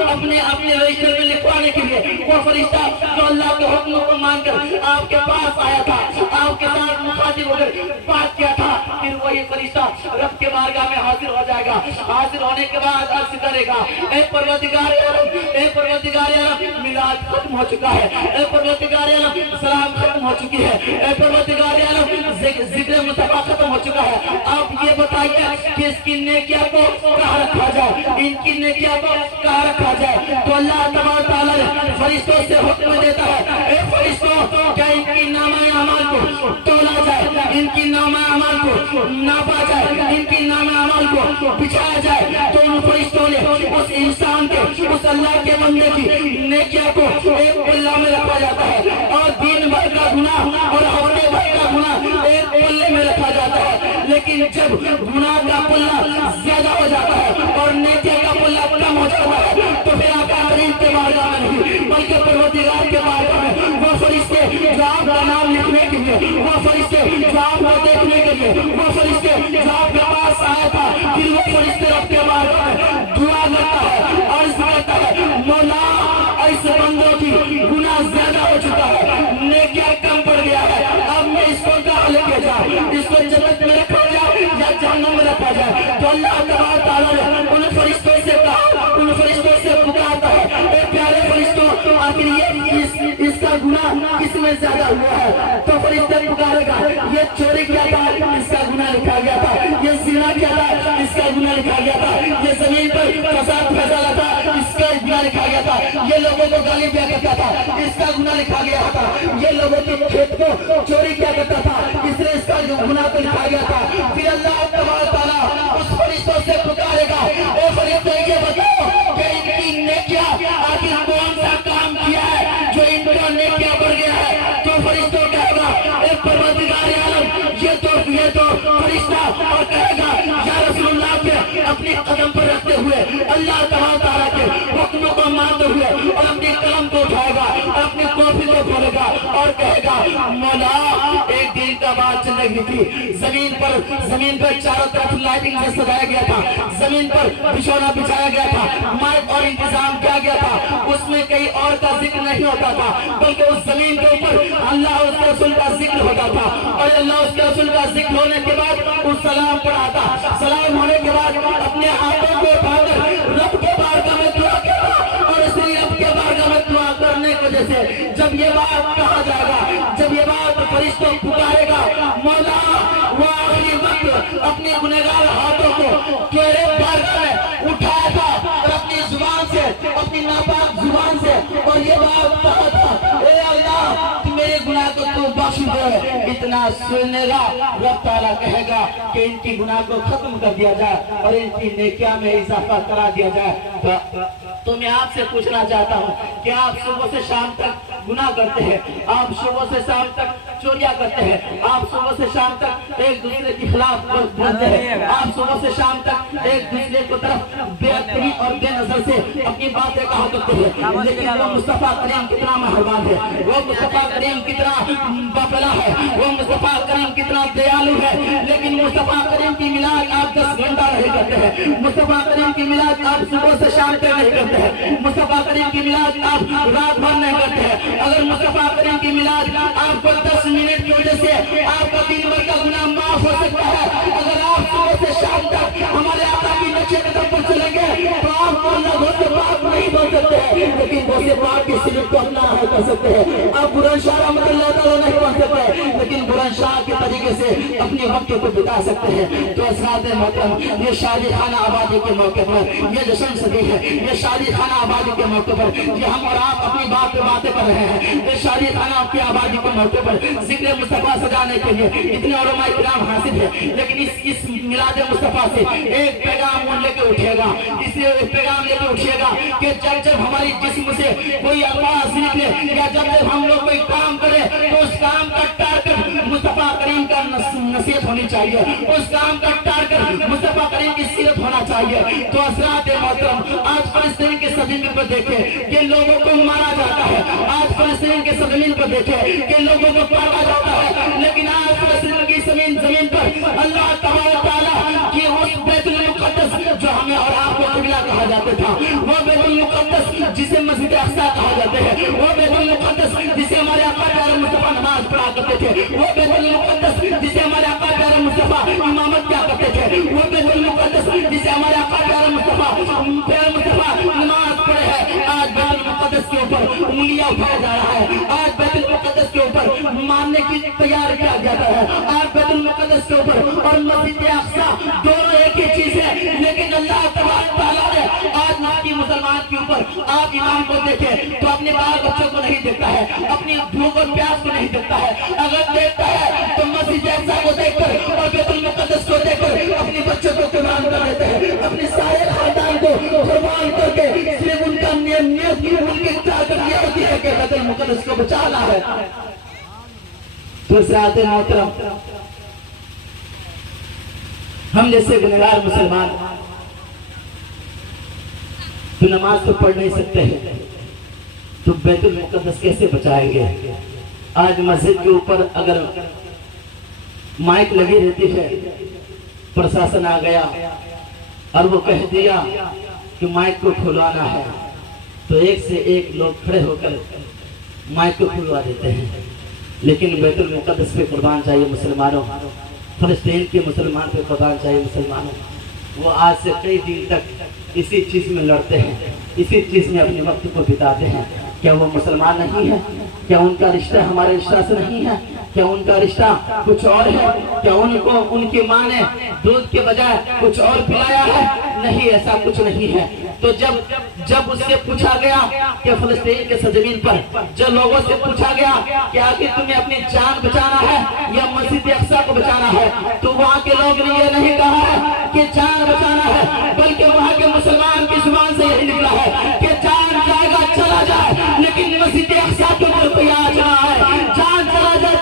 اپنے رجسٹر میں لکھوانے کے لیے وہ فرشتہ جو اللہ کے حکم کو مان کر آپ کے پاس آیا تھا، آپ کے ساتھ مخاطب ہو کر بات کیا تھا، پھر وہی فرشتہ رب کے بارگاہ میں حاضر ہو جائے گا. حاضر ہونے کے بعد عرض کرے گا اے پروردگار عالم، اے پروردگار عالم، میلاد ختم ہو چکا ہے، اے پروردگار عالم، سلام ختم ہو چکی ہے، اے پروردگار عالم، ذکر مصطفیٰ ختم ہو چکا ہے. آپ یہ بتائیے کہ اس کی نیکیاں کو کہاں رکھا جائے، ان کی نیکیاں کو کہاں رکھا جائے؟ تو اللہ تبارک تعالیٰ فرشتوں سے حکم دیتا ہے اے فرشتوں، کیا ان کی نامہ اعمال کو تولا جائے، ان کی نامہ اعمال کو ناپا جائے، ان کی نامہ اعمال کو بچھایا جائے. تو ان فرشتوں نے اس انسان کے، اس اللہ کے بندے کی نیکیاں کو ایک پلہ میں رکھا جاتا ہے، اور دن بھر کا گناہ اور ہفتے بھر کا گناہ ایک پلے میں رکھا جاتا ہے. لیکن جب گناہ کا پلہ زیادہ ہو جاتا ہے اور نیکی کا پلہ کم ہو جاتا ہے تو پھر آقا کریم کے بارگاہ میں نہیں بلکہ پروردگار کے بارگاہ میں وہ فرشتے جو آپ کا نام لکھنے کے لیے، وہ فرشتے جو آپ کو دیکھنے کے لیے، وہ فرشتے جو آپ کے پاس آیا تھا، پھر وہ فرشتے رب کے بارگاہ میں دعا کرتا ہے، عرض کرتا ہے مولا ایسے بندوں کی گناہ زیادہ ہو چکا ہے، نیکیاں کم پڑ گیا ہے، اب میں اس کو کہاں لے کے جاؤں، اس کو جنت میں رکھا جائے یا جہنم میں رکھا جائے؟ تو اللہ تبارک تعالیٰ نے ان فرشتوں سے کہا، ان فرشتوں سے پکارتا ہے اے پیارے فرشتوں، آخر یہ اس کا گناہ کس میں زیادہ ہوا ہے؟ تو فرشتے پکارے گا یہ چوری کیا تھا، اس کا گناہ لکھا گیا تھا، یہ زنا کیا تھا، اس کا گناہ لکھا گیا تھا، یہ زمین پر فساد پھیلانا تھا، اس کا گناہ لکھا گیا تھا، یہ لوگوں کو گالی دیا کرتا تھا، اس کا گناہ لکھا گیا تھا، یہ لوگوں کے کھیت کو چوری کیا کرتا تھا، اس نے اس کا گناہ تو لکھا گیا تھا. پھر اللہ تبارک تعالیٰ اس فرشتوں سے پکارے گا اے فرشتے یہ بتاؤ کہ ان کی نیکیاں آخر کون سا کام کیا ہے جو ان کا نیکیاں بڑھ گیا ہے؟ تو فرشتوں کہے گا اے پروردگار عالم، یہ تو فرشتہ اور کہے گا یا رسول اللہ کے اپنی قدم پر رکھتے ہوئے اللہ تبارک تعالیٰ کے حکموں کو مانتے ہوئے اور اپنی قلم کو اٹھائے گا اور اپنی کاپی کو کھولے گا اور کہے گا مولا ایک دن کا بات چل رہی تھی، زمین پر چاروں طرف لائٹنگ سے سجایا گیا تھا، زمین پر بچھونا بچھایا گیا تھا، مائک اور انتظام کیا گیا تھا، اس میں کئی اور کا ذکر نہیں ہوتا تھا بلکہ اس زمین کے اوپر اللہ اور اس کے رسول کا ذکر ہوتا تھا، اور اللہ اس کے رسول کا ذکر ہونے کے بعد اس سلام پڑھاتا، سلام ہونے کے بعد اپنے ہاتھوں کو اٹھا کر رب کے بارگاہ میں دعا کرتا، اور اس لیے رب کے بارگاہ میں دعا کرنے کی وجہ سے جب یہ بات کہا جائے گا، جب یہ بات فرشتوں پکارے گا مولا وہ آخری وقت اپنے گنہگار ہاتھوں کو تیرے بارگاہ میں اٹھایا تھا اور اپنی زبان سے، اپنی ناپاک زبان سے، اور یہ بات کہا تھا اے اللہ میرے گناہ کو تو بخش دے. اتنا سننے گا رب تعالیٰ کہے گا کہ ان کی گناہ کو ختم کر دیا جائے اور ان کی نیکیاں میں اضافہ کرا دیا جائے. تو میں آپ سے پوچھنا چاہتا ہوں کہ آپ صبح سے شام تک گناہ کرتے ہیں، آپ صبح سے شام تک چوریاں کرتے ہیں، آپ صبح سے شام تک ایک دوسرے کے خلاف بولتے ہیں، آپ صبح سے شام تک ایک دوسرے کو طرف بے ادبی اور بے نظر سے اپنی باتیں کہا کرتے ہیں. لیکن وہ مصطفیٰ کریم کتنا مہربان ہے، وہ مصطفیٰ کریم کتنا باپلا ہے، وہ مصطفیٰ کریم کتنا دیالو ہے. لیکن مصطفیٰ کریم کی میلاد آپ 10 گھنٹہ نہیں کرتے ہیں، مصطفیٰ کریم کی میلاد آپ صبح سے شام تک نہیں کرتے ہیں، مصطفیٰ کریم کی میلاد آپ رات بھر نہیں کرتے ہیں. اگر مصطفیٰ کریم کی میلاد آپ کو 10 منٹ کی وجہ سے آپ کا دن بھر کا گناہ معاف ہو سکتا ہے، اگر آپ صبح سے شام تک ہمارے آقا کی نقشے قدم پر چلیں گے تو آپ کو اللہ غوث پاک نہیں بول سکتے ہیں، لیکن غوث پاک کی صرف کو اپنا ہے کر سکتے ہیں. آپ بلند شاہ رحمۃ اللہ تعالیٰ نہیں بن سکتے، لیکن بلند شاہ کے طریقے سے اپنی وقت کو بتا سکتے ہیں. تو حضرات محترم، یہ شادی خانہ آبادی کے موقع پر یہ جشن صدی ہے، یہ شادی خانہ آبادی کے موقع پر یہ ہم اور آپ اپنی بات پہ باتیں کر رہے ہیں. یہ شادی خانہ کی آبادی کے موقع پر ذکر مصطفیٰ سجانے کے لیے اتنے علماء کرام حاصل ہے، لیکن اس میلاد مصطفیٰ سے ایک پیغام لے کے اٹھے گا، اس پیغام لے کے اٹھے گا کہ جب ہماری جسم سے کوئی الفاظ نکلے یا جب ہم لوگ کوئی کام کرے تو اس کام کا ٹارگٹ مصطفیٰ کریم کا نصیحت ہونی چاہیے، اس کام کا ٹارگٹ مصطفیٰ کریم کی سیرت ہونا چاہیے. تو حضرات محترم، آج فلسطین کے زمین پر دیکھیں کہ لوگوں کو مارا جاتا ہے، آج فلسطین کے زمین پر دیکھیں کہ لوگوں کو کاٹا جاتا ہے، لیکن آج فلسطین کی زمین پر اللہ تبارک تعالیٰ کی اس بیت المقدس جو ہمیں اور آپ کو قبلہ کہا جاتا تھا، وہ بیت المقدس جسے مسجد اقصی کہا جاتا ہے، وہ بیت المقدس جسے ہمارے آقا پیارے مصطفیٰ نماز پڑھا کرتے تھے، وہ بیت المقدس جسے ہمارے آقا پیارے مصطفیٰ امامت کیا کرتے تھے، وہ بیت المقدس جسے ہمارے آقا پیارے مصطفیٰ نماز پڑھے ہے، آج بیت المقدس کے اوپر انگلیاں اٹھایا جا رہا ہے، آج بیت المقدس کے اوپر ماننے کی تیار کیا جاتا ہے، آج بیت المقدس کے اوپر اور مسجد اقصی دونوں ایک ہی چیز ہے، لیکن اللہ تبارک تعالیٰ نے آج ناکی مسلمان کے اوپر آپ امام کو دیکھیں تو اپنے بال بچوں کو نہیں دیکھتا ہے، اپنی بھوک اور پیاس کو نہیں دیکھتا ہے، اگر دیکھتا ہے تو مسجد اقصی کو دیکھ کر اور بیت المقدس کو دیکھ کر اپنے بچوں کو قربان کر دیتے ہیں، اپنے سارے خاندان کو قربان کر کے صرف ان کا نیت کی ان کی طاقت یہ ہوتی ہے کہ بیت المقدس کو بچانا ہے۔ تو حضرات محترم، ہم جیسے گنہگار مسلمان تو نماز تو پڑھ نہیں سکتے ہیں، تو بیت المقدس کیسے بچائیں گے؟ آج مسجد کے اوپر اگر مائک لگی رہتی ہے، پرشاسن آ گیا اور وہ کہہ دیا کہ مائک کو کھلوانا ہے، تو ایک سے ایک لوگ کھڑے ہو کر مائک کو کھلوا دیتے ہیں، لیکن بیت المقدس پہ قربان چاہیے مسلمانوں، فلسطین کے مسلمان پہ قربان چاہیے مسلمانوں۔ وہ آج سے کئی دن تک اسی چیز میں لڑتے ہیں، اسی چیز میں اپنے وقت کو بتاتے ہیں۔ کیا وہ مسلمان نہیں ہے؟ کیا ان کا رشتہ ہمارے رشتہ سے نہیں ہے؟ کیا ان کا رشتہ کچھ اور ہے؟ کیا ان کو ان کی ماں نے دودھ کے بجائے کچھ اور پلایا ہے؟ نہیں، ایسا کچھ نہیں ہے۔ تو جب اس سے پوچھا گیا کہ فلسطین کے سرزمین پر جب لوگوں سے پوچھا گیا کہ آخر تمہیں اپنی جان بچانا ہے یا مسجد اقصی کو بچانا ہے، تو وہاں کے لوگ نے یہ نہیں کہا ہے کہ جان بچانا ہے، بلکہ وہاں کے مسلمان کی زبان سے یہی نکلا ہے کہ جان جائے گا چلا جائے لیکن مسجد اقصی کے اوپر کوئی آج نہ آئے، جان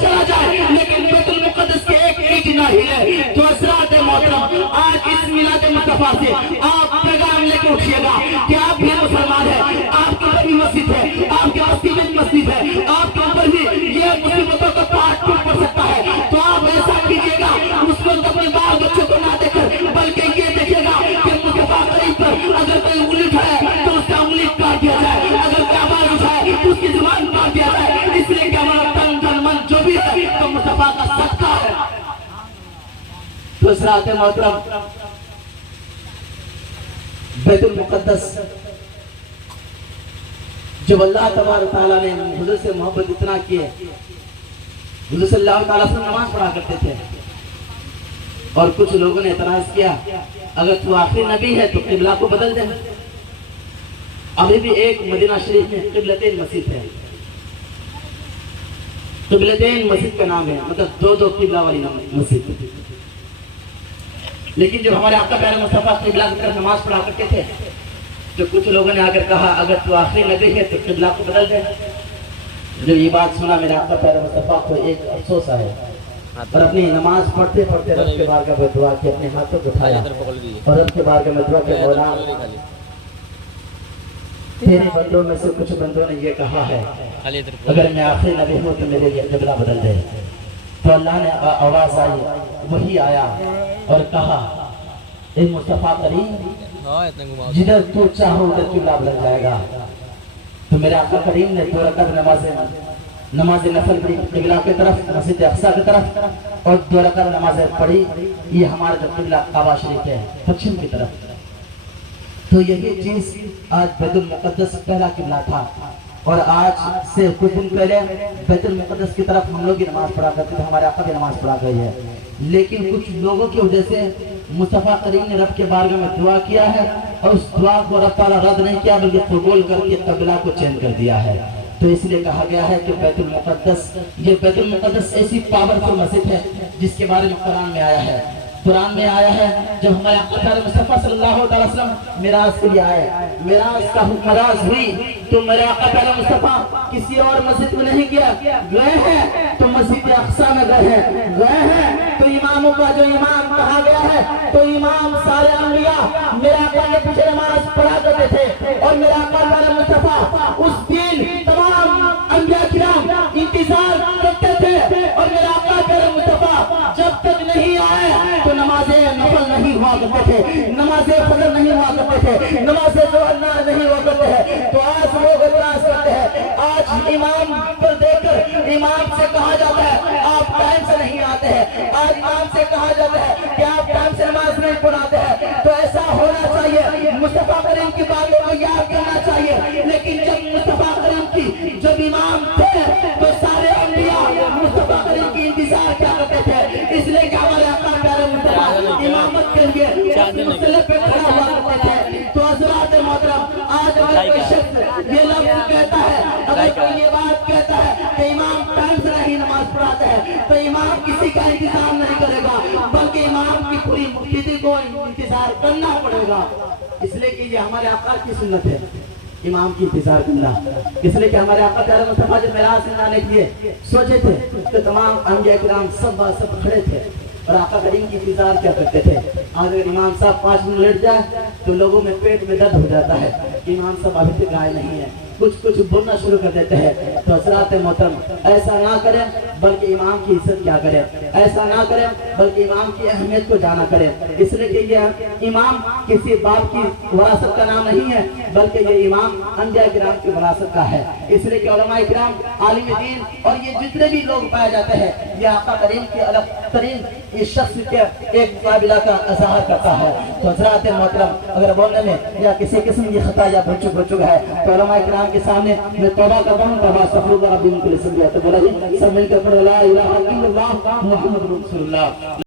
چلا جائے لیکن بیت المقدس کے ایک اینٹ نہ ہلے۔ تو حضرات محترم، آج اس میلاد مصطفیٰ سے آپ پیغام لے کے اٹھیے گا کہ آپ بھی مسلمان ہیں، آپ کی بڑی مسجد ہے، آپ کے بستی میں مسجد ہے، آپ کے اوپر بھی یہ مصیبتوں کا پہاڑ ٹوٹ پڑ سکتا ہے، تو آپ ایسا کیجیے گا اس وقت اپنے بال بچوں کو نہ دیکھ کر بلکہ یہ دیکھیے گا کہ مصطفیٰ کریم پر اگر کوئی انگلی اٹھائے تو اس کا انگلی کاٹ دیا جائے، اگر کوئی آواز اٹھائے تو اس کی زبان کاٹ دیا جائے، اس لیے کہ ہمارا تن جن من جو بھی ہے تو مصطفیٰ کا صدقہ ہے۔ تو حضرات محترم، بیت المقدس جب اللہ تبارک تعالیٰ نے حضور سے محبت اتنا کی ہے، حضور صلی اللہ تعالیٰ سے نماز پڑھا کرتے تھے اور کچھ لوگوں نے اعتراض کیا اگر تو آخری نبی ہے تو قبلہ کو بدل دیں۔ ابھی بھی ایک مدینہ شریف میں قبلتین مسجد ہے، قبلتین مسجد کا نام ہے، مطلب دو قبلہ والی مسجد۔ لیکن جب ہمارے آقا پیارے مصطفیٰ قبلہ کی طرف نماز پڑھا کرتے تھے تو کچھ لوگوں نے آ کر کہا اگر تو آخری نبی ہے تو قبلہ کو بدل دیں۔ جب یہ بات سنا میرے آقا پیارے مصطفیٰ کو ایک افسوس آیا اور اپنی نماز پڑھتے پڑھتے رب کے بارگاہ میں دعا کی، اپنے ہاتھوں کو اٹھایا اور رب کے بارگاہ میں دعا کہ مولا تیرے بندوں میں سے کچھ بندوں نے یہ کہا ہے اگر میں آخری نبی ہوں تو میرے لیے قبلہ بدل دے۔ تو اللہ نے آواز آئی، وہی آیا اور کہا اے مصطفیٰ کریم جدھر تو چاہو ادھر قبلہ بدل جائے گا۔ تو میرے آقا کریم نے 2 رکعت نماز نفل پڑھی قبلہ کی طرف، مسجد اقصی کی طرف، اور 2 رکعت نماز پڑھی یہ ہمارا جو قبلہ کعبہ شریف ہے پچھم کی طرف۔ تو یہی چیز آج بیت المقدس پہلا قبلہ تھا، اور آج سے کچھ دن پہلے بیت المقدس کی طرف ہم لوگ نماز پڑھا کرتے تھے، ہمارے آقا بھی نماز پڑھا گئی ہے، لیکن کچھ لوگوں کی وجہ سے مصطفیٰ کریم نے رب کے بارگاہ میں دعا کیا ہے اور اس دعا کو رب تعالیٰ رد نہیں کیا بلکہ قبول کر کے قبلہ کو چینج کر دیا ہے۔ تو اس لیے کہا گیا ہے کہ بیت المقدس ایسی پاورفل مسجد ہے جس کے بارے میں قرآن میں آیا ہے جب ہمارے آقا پیارے مصطفیٰ صلی اللہ علیہ وسلم معراج کے لیے آئے، معراج کا معراج ہوئی تو میرے آقا پیارے مصطفیٰ کسی اور مسجد میں نہیں گئے ہیں تو مسجد اقصی میں گئے ہیں تو اماموں کا جو امام کہا گیا ہے تو امام سارے انبیاء میرے آقا کے پیچھے نماز پڑھا کرتے تھے، اور میرے آقا پیارے مصطفیٰ اس دن تمام انبیاء کرام انتظار کرتے تھے، اور میرے آقا پیارے مصطفیٰ جب تک نہیں آئے تو نمازیں نفل نہیں ہوا کرتے تھے، نمازیں فجر نہیں ہوا کرتے تھے، نمازیں ظہر نہیں ہوا کرتے ہیں۔ تو آج آج امام کو دیکھ کر امام سے کہا جاتا ہے آپ ٹائم سے نہیں آتے ہیں، آج امام سے کہا جاتا ہے کہ آپ ٹائم سے نماز نہیں پڑھاتے ہیں۔ تو ایسا ہونا چاہیے، مصطفیٰ کریم کی باتوں کو یاد کرنا چاہیے۔ لیکن جب مصطفیٰ کریم کی جب امام تھے تو سارے انبیاء مصطفیٰ کریم کی انتظار کیا کرتے تھے، اس لیے کہ ہمارے آقا پیارے مصطفیٰ امامت کے لیے مسئلے پہ کھڑا ہوا کرتے تھے۔ تو حضرات محترم، آج اگر کوئی شخص یہ لفظ کہتا ہے، اگر کوئی یہ بات کہتا ہے کہ امام ٹائم سے نہیں نماز پڑھاتا ہے، تو امام کسی کا انتظار نہیں کرے گا، بلکہ امام کی پوری مقتدی کو انتظار کرنا پڑے گا۔ اس لیے کہ یہ ہمارے آقا کی سنت ہے، امام کی انتظار کرنا۔ اس لیے کہ ہمارے آقا پیارے مصطفیٰ جب معراج سے آنے کے لیے سوچے تھے تو تمام انبیاء کرام سب کھڑے تھے اور آقا کریم کی انتظار کیا کرتے تھے۔ آج اگر امام صاحب 5 منٹ لیٹ جائے تو لوگوں میں پیٹ میں درد ہو جاتا ہے کہ امام صاحب ابھی تک آئے نہیں ہیں، کچھ بولنا شروع کر دیتے ہیں۔ تو حضرات محترم، ایسا نہ کریں بلکہ امام کی عزت کیا کریں، ایسا نہ کریں بلکہ امام کی اہمیت کو جانا کریں۔ اس لیے کہ یہ امام کسی باپ کی وراثت کا نام نہیں ہے، بلکہ یہ امام انبیاء کرام کی وراثت کا ہے۔ اس لیے کہ علماء کرام، عالم دین اور یہ جتنے بھی لوگ پائے جاتے ہیں، یہ آقا کریم کی الگ ترین اس شخص کے ایک مقابلہ کا اظہار کرتا ہے۔ تو حضرات محترم، اگر بولنے میں یا کسی قسم کی خطا یا بھول چک ہے تو علماء کرام کے سامنے میں توبہ کرتا ہوں، توبہ استغفر اللہ رب العالمین کے لیے۔ تو بولا جی سب مل کر پڑھو لا الہ الا اللہ محمد رسول اللہ۔